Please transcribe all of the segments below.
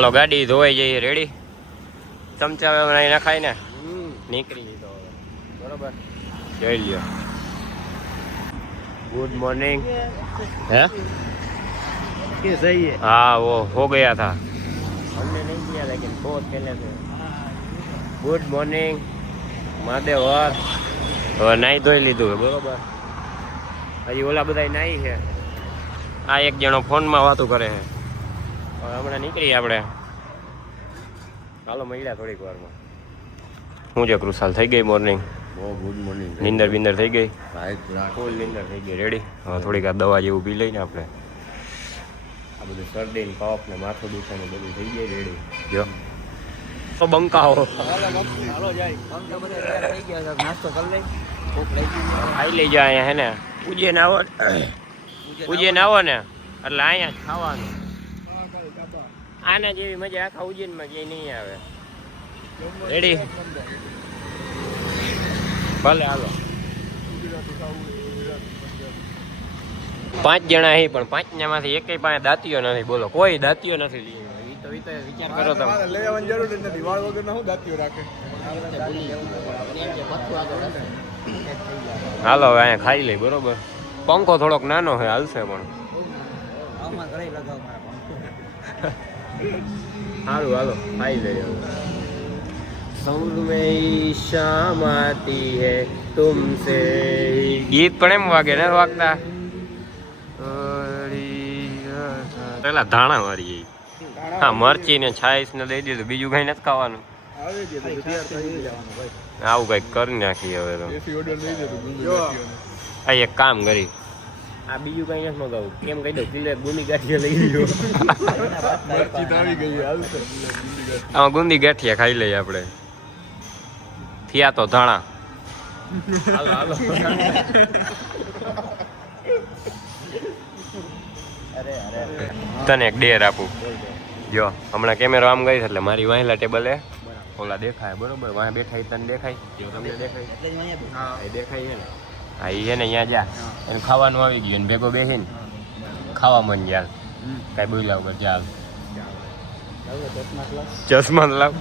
ચાલો ગાડી ધોવાઈ જઈએ રેડી ચમચા નખાય ને નીકળી લીધો બરોબર જોઈ લ્યો गुड मॉर्निंग है ये सही है हाँ वो हो गया था हमने नहीं किया लेकिन बहुत पहले से गुड मॉर्निंग महादेव હવે નાઈ ધોઈ લીધું બરોબર હજી ઓલા બધા નાઈ છે આ એક જણો ફોનમાં વાતો કરે છે હવે હમણાં નીકળીએ આપણે હાલો મળ્યા થોડીક વારમાં શું છે કૃષાલ થઈ ગઈ મોર્નિંગ બહુ ગુડ મોર્નિંગ નીંદર બિંદર થઈ ગઈ રાઈટ ફૂલ નીંદર થઈ ગઈ રેડી હવે થોડીક આ દવા જેવું પી લઈને આપણે આ બધું શરદી ને કફ ને માથું દુખે ને બધું થઈ જાય રેડી જો તો બંકાઓ હાલો જાય બંકા બધા તૈયાર થઈ ગયા છે નાસ્તો કરી લઈ ભૂખ લાગી ખાઈ લઈ જાય અહીંયા હે ને ઉજ્જૈન આવો ને એટલે અહીંયા જ ખાવાનું આના જેવી મજા આખા ઉજ્જૈનમાં ક્યાંય નહીં આવે રેડી ભલે હાલો 5 જણા હી પણ 5 જણામાંથી એકેય પાસે દાંતીઓ નથી બોલો કોઈ દાંતીઓ નથી લઈ ઈ તો વિચાર કરો તમે લેવાની જરૂર જ નથી વાળ વગર હું દાંતીઓ રાખે હાલો હવે અહીંયા ખાઈ લઈ બરોબર પંખો થોડોક નાનો છે હાલશે પણ સારું હાલો ખાઈ લઈએ સૌર में शाम आती है तुमसे ગીત પણ એમ વાગે ને વાગતા પેલા ધાણા વાળી હા મરચી ને છાઈસ ને દઈ દીધું બીજું કઈ નથી ખાવાનું આવું કઈક કરી નાખી હવે તો આ એક કામ કરી આ બીજું કઈ નથી મગાવું કેમ કહી દઉં કિલો ગુંદી ગાંઠિયા લઈ લીધો આમાં ગુંદી ગાંઠિયા ખાઈ લઈએ આપણે થયા તો ધાણા હાલો હાલો તને એક ડેર આપું જો હમણાં કેમેરો આમ ગઈ એટલે મારી વાહેલા ટેબલે ઓલા દેખાય બરોબર વાહ બેઠા તને દેખાય જો તમને દેખાય દેખાય છે ને હા એ છે ને અહીંયા જા એને ખાવાનું આવી ગયું ને ભેગો બેસીને ખાવા મન યાર કાંઈ બોલ્યા વગર ચાલ ચશ્મા લાવ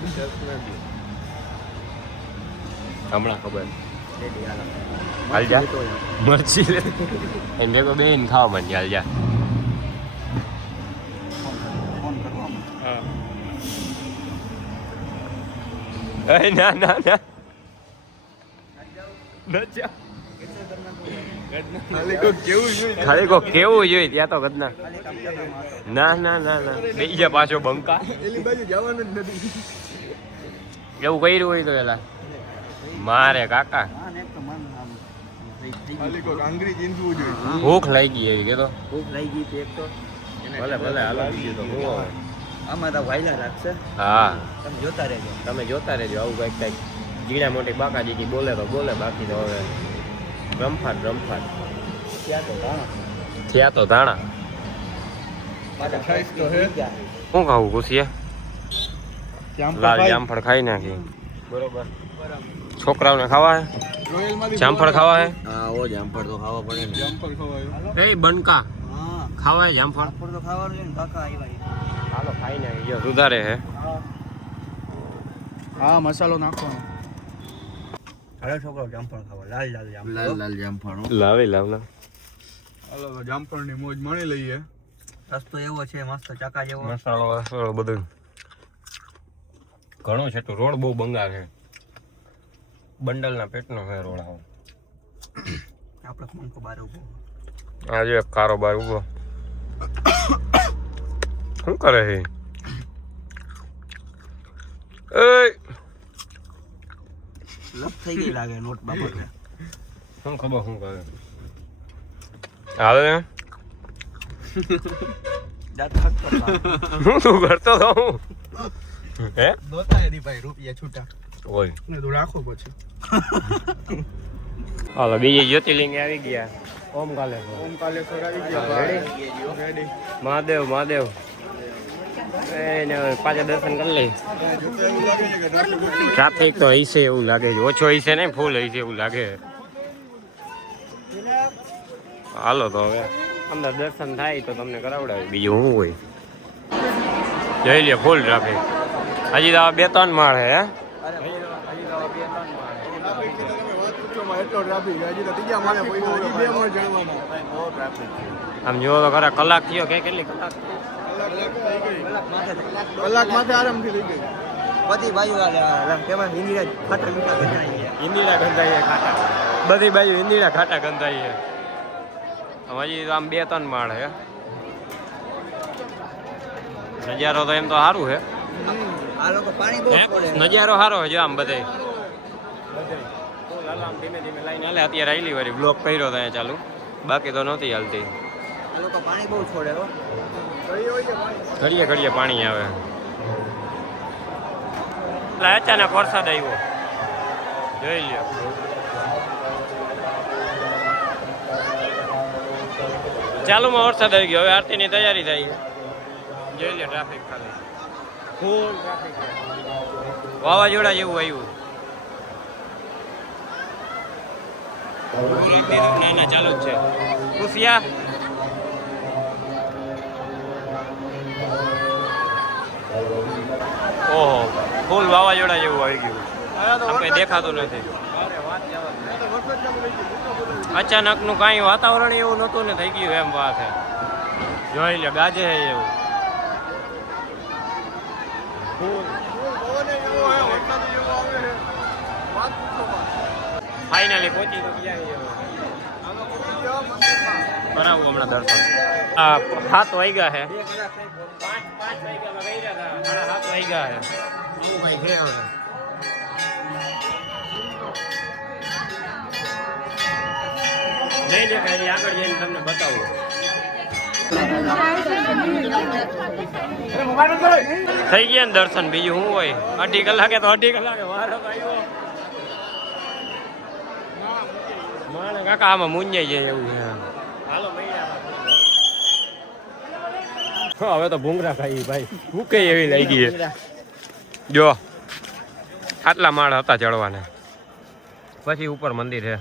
હમણાં ખબર હાલ જા મરચી એને ભેગો બેસીને ખાવા મન હાલ જા ના ના ના ખાલી કો કેવું જોઈએ ત્યાં તો ગદના ના ના ના ના બીજા પાછો બંકા એલી બાજુ જવાનું જ નથી એવું કર્યું હોય તો પેલા મારે કાકા ખાલી કો આંગળી ચીંધવું જોઈએ ભૂખ લાગી એવી કે તો ભૂખ લાગી ગઈ એક તો ભલે ભલે હાલો બીજું તો હું હવે આમાં તો વાયલા રાખશે હા તમે જોતા રહેજો આવું કઈક કઈક જીણા મોટી બાકાજી બોલે તો બોલે બાકી તો હવે રમફાટ થયા તો ધાણા શું ખાવું ખુશીયા લાલ જામફળ ખાઈ નાખી બરોબર છોકરાઓને ખાવા હે જામફળ ખાવા હે હા ઓ જામફળ તો ખાવા પડે ને જામફળ ખવાય એ બનકા હા ખાવા હે જામફળ તો ખાવાનું છે ને કાકા આવ્યા હાલો ખાઈ નાખી જો સુધારે હે હા મસાલો નાખવાનો અરે છોકરો જામફળ ખાવા લાલ જામફળ લાવી લાવ હાલો જામફળ ની મોજ માણી લઈએ રસ્તો એવો છે મસ્ત ચાકા જેવો મસાલો બધું ઘણું છે તો રોડ બહુ બંગાળ છે બંડલના પેટનો છે રોડ આવો આપણે ફોન કો બાર ઉભો આજે એક કારોબાર ઉભો શું કરે છે એ લપ થઈ ગઈ લાગે નોટ બાબતે શું ખબર શું કરે હાલે દાંત ખટતો હું તું કરતો તો હું હે દોતા એની ભાઈ રૂપિયા છૂટા ઓય ને તો રાખો પછી હાલો બીજી જ્યોતિર્લિંગ આવી ગયા ઓમકાલેશ્વર આવી ગયા રેડી મહાદેવ મહાદેવ એને પાછા દર્શન કરી લઈ ટ્રાફિક તો હશે એવું લાગે છે ઓછો હશે ને ફૂલ હશે એવું લાગે હાલો તો હવે અંદર દર્શન થાય તો તમને કરાવડાવે બીજું શું હોય જોઈ લે ફૂલ ટ્રાફિક. હજી તો 2-3 માળ હે હે? એટલો ટ્રાફિક હજી તો ત્રીજા માળે પહોંચ્યો, હજી 2 માળ જવાનું. બહુ ટ્રાફિક. આમ જોવો તો ખરા કલાક થયો કે કેટલી કલાક? કલાક માથે આરામથી થઈ ગઈ. બધી બાજુ કેમાં ઇન્દિરા ખાટા મીઠા ગંધાઈ. ઇન્દિરા ગંધાઈ ખાટા, બધી બાજુ ઇન્દિરા ખાટા ગંધાઈ છે. હજી તો આમ 2-3 માળ હે. નજારો તો એમ તો સારું છે. આ લોકો પાણી બહુ છોડે. નજારો સારો છે આમ બધે. આમ ધીમે ધીમે લાઈન હાલે. અત્યારે આઈલી વારી બ્લોક કર્યો તો ચાલુ, બાકી તો નહોતી હાલતી. આ લોકો પાણી બહુ છોડે હો. ઘડીએ ઘડીએ પાણી આવે. એટલે અચાનક વરસાદ આવ્યો, જોઈ લ્યો. ચાલુમાં વરસાદ આવી ગયો. હવે આરતીની તૈયારી થાય છે. જોઈ લે ટ્રાફિક ખાલી ફૂલ ટ્રાફિક. વાવાઝોડા જેવું આવ્યું. ના ચાલુ જ છે. ખુશિયા ઓહો ફૂલ વાવાઝોડા જેવું આવી ગયું. કઈ દેખાતું નથી. અચાનક નું કઈ વાતાવરણ એવું નતું ને થઈ ગયું એમ વાત હે. જોઈ લે ગાજે હે એવું. ફાઇનલી પહોંચી તો ગયા. કરાવું હમણાં દર્શન. 7 વાગ્યા છે. 5 વાગ્યામાં ગઈ રહ્યા હતા. 7 વાગ્યા છે. આવું કઈ છે હવે. નહીં દેખાય આગળ જઈને તમને બતાવું. થઈ ગયા ને દર્શન. બીજું શું હોય? 2.5 કલાકે તો 2.5 કલાકે વારો આવ્યો. માણે કાકા આમાં મુંજાઈ જાય એવું છે. હાલો હવે તો ભૂંગરા ખાઈ ભાઈ. ભૂકે એવી લાગી છે. જો આટલા માળ હતા ચડવાના, પછી ઉપર મંદિર છે.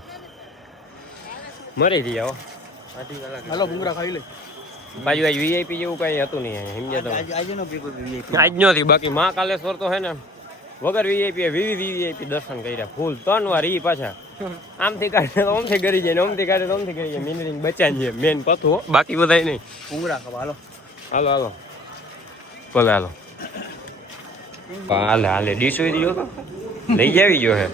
મરી ગયા. હાલો ભૂંગરા ખાઈ લે. બાજુ આજ વીઆઈપી જેવું કઈ હતું નહીં સમજ્યા તમે. આજ નથી. બાકી મહાકાલેશ્વર તો હે ને વગર વીઆઈપી વીવીઆઈપી દર્શન કર્યા ફૂલ 3 વાર. ઈ પાછા આમથી કાઢે તો આમથી કરી જાય, આમથી કાઢે તો આમથી કરી જાય. મિનરિંગ બચાન છે મેન પથું, બાકી બધાય નહીં. ભૂંગરા ખાવા હાલો. હાલો હાલો ભલે હાલો. હાલે હાલે ડીશ હોય દીધો તો લઈ જાવી જો હે.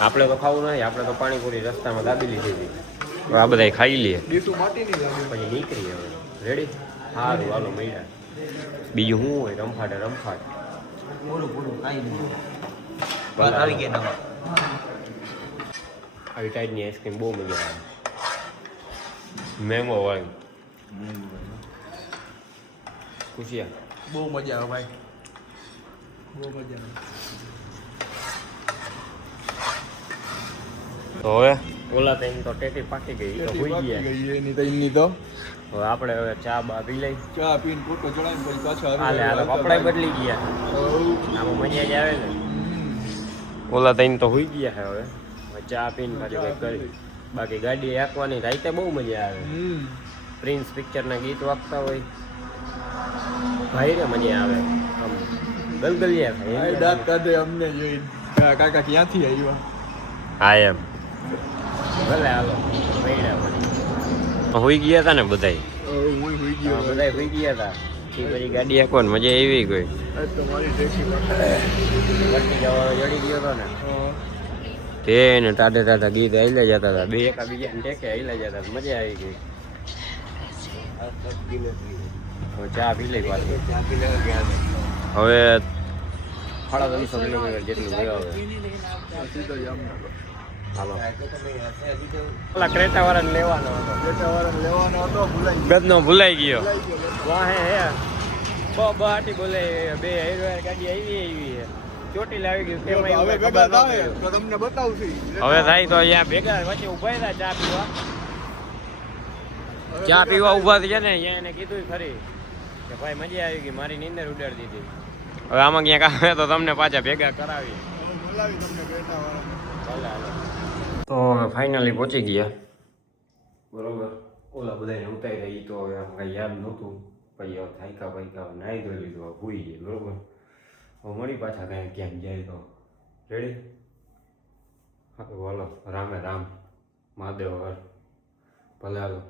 આપણે તો ખાવું નથી. આપણે તો પાણીપુરી રસ્તામાં દાબી લીધી હતી. આ બધા ખાઈ લઈએ પછી નીકળી. હવે રેડી. સારું હાલો મહિના. બીજું શું હોય? રમફાટે રમફાટ. આવી ટાઈપની આઈસ્ક્રીમ બહુ મજા આવે. મેંગો વાળી ખુશિયા બહુ મજા આવે ભાઈ. બહુ મજા આવે. તો હવે ઓલા ટાઈમ તો ટેટી પાકી ગઈ. તો હોઈ ગયા એની તો એમની તો. હવે આપણે હવે ચા બા પી લઈ. ચા પીને ફોટો ચડાવીને પછી પાછા હાલે હાલે કપડાય બદલી ગયા. આમાં મજા જ આવે ને. ઓલા ટાઈમ તો હોઈ ગયા છે. હવે ચા પીને પાછી કંઈક કરી. બાકી ગાડી હાંકવાની રાતે બહુ મજા આવે. પ્રિન્સ પિક્ચરના ગીત વાગતા હોય ભાઈ રે મજા આવે. આમ ગલગલિયા થાય. દાંત કાઢે અમને જોઈ. કાકા ક્યાંથી આવ્યા? હા એમ. ભલે હાલો હોઈ ગયા હતા ને બધાય. બધાય હોઈ ગયા હતા. પછી ગાડી હાંકવાની મજા આવી ગઈ. જડી ગયો હતો ને તેને ટાઢે ટાઢા ગીત હાલ્યા જતા હતા. બે એકા બીજાને ટેકે હાલ્યા જતા હતા. મજા આવી ગઈ. ચા પી લઈ પાછી. હવે 350 કિલોમીટર જેટલું ગયો. હવે હાલો ઓલા ક્રેટા વાળાને લેવાનો હતો. ગદનો ભૂલાઈ ગયો. વાહે હે બાટી બોલે બે હેરવાર ગાડી આવી છે. ચોટીલા આવી ગયું. તેમાં હવે ભેગા થાય તો તમને બતાવશું. હવે થાય તો અહીંયા ભેગા વચ્ચે ઉભા રહ્યા ચા પીવા ઉભા થયા ને. અહીંયા એને કીધું ખરી કે ભાઈ મજા આવી ગઈ. મારી નીંદર ઉડાડી દીધી. હવે આમાં ક્યાંક આવે તો તમને પાછા ભેગા કરાવી. તો હવે ફાઇનલી પહોંચી ગયા. બરોબર ઓલા બધાને ઉતારી રહી તો હવે આમ કાંઈ યાદ નહોતું. પછી હવે થાયકા પાયકા નાહી ધોઈ લીધું, હવે ભૂઈ ગઈ બરોબર. હવે મળી પાછા કાંઈ ક્યાંક જાય તો રેડી. હા બોલો રામે રામ મહાદેવ હર ભલે હાલો.